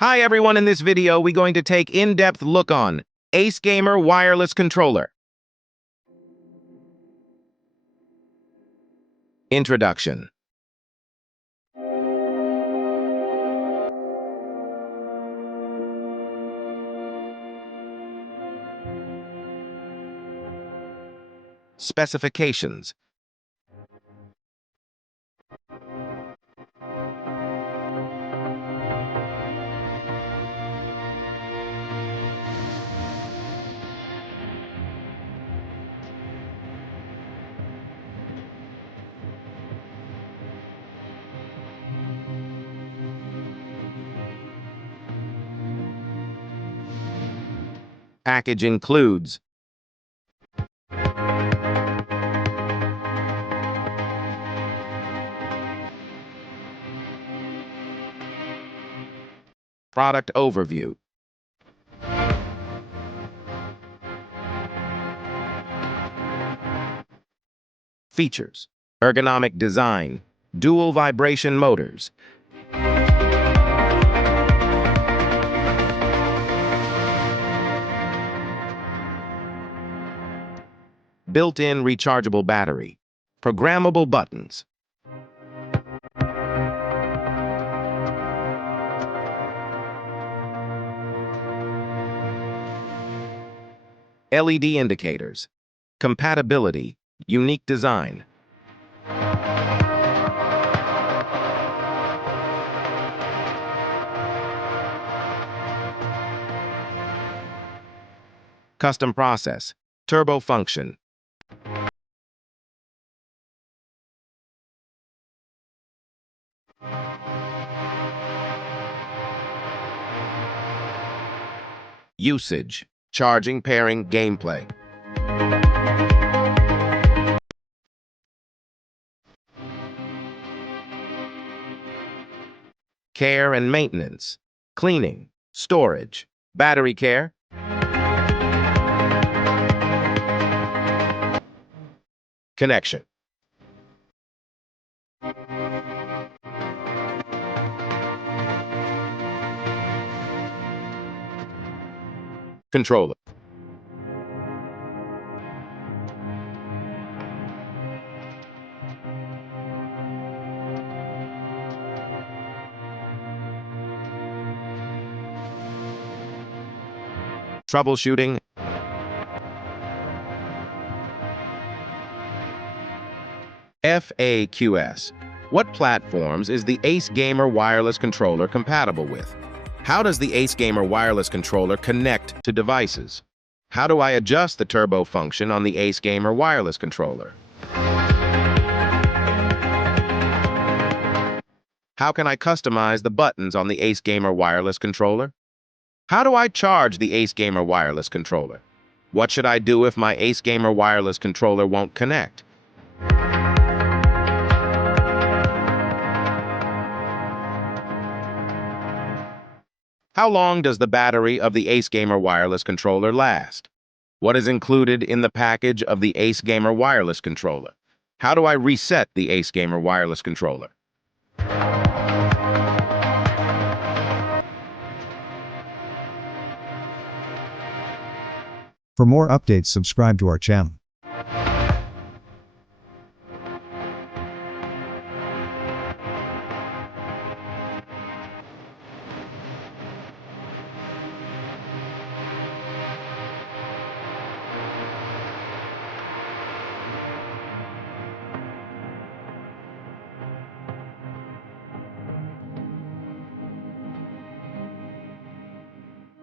Hi everyone, in this video we're going to take in-depth look on AceGamer Wireless Controller. Introduction. Specifications. Package includes product overview, features, ergonomic design, dual vibration motors, built-in rechargeable battery, programmable buttons, LED indicators, compatibility, unique design, custom process, turbo function, usage, charging, pairing, gameplay. Care and maintenance, cleaning, storage, battery care, connection. Controller. Troubleshooting. FAQs. What platforms is the AceGamer Wireless Controller compatible with? How does the AceGamer Wireless Controller connect to devices? How do I adjust the turbo function on the AceGamer Wireless Controller? How can I customize the buttons on the AceGamer Wireless Controller? How do I charge the AceGamer Wireless Controller? What should I do if my AceGamer Wireless Controller won't connect? How long does the battery of the AceGamer Wireless Controller last? What is included in the package of the AceGamer Wireless Controller? How do I reset the AceGamer Wireless Controller? For more updates, subscribe to our channel.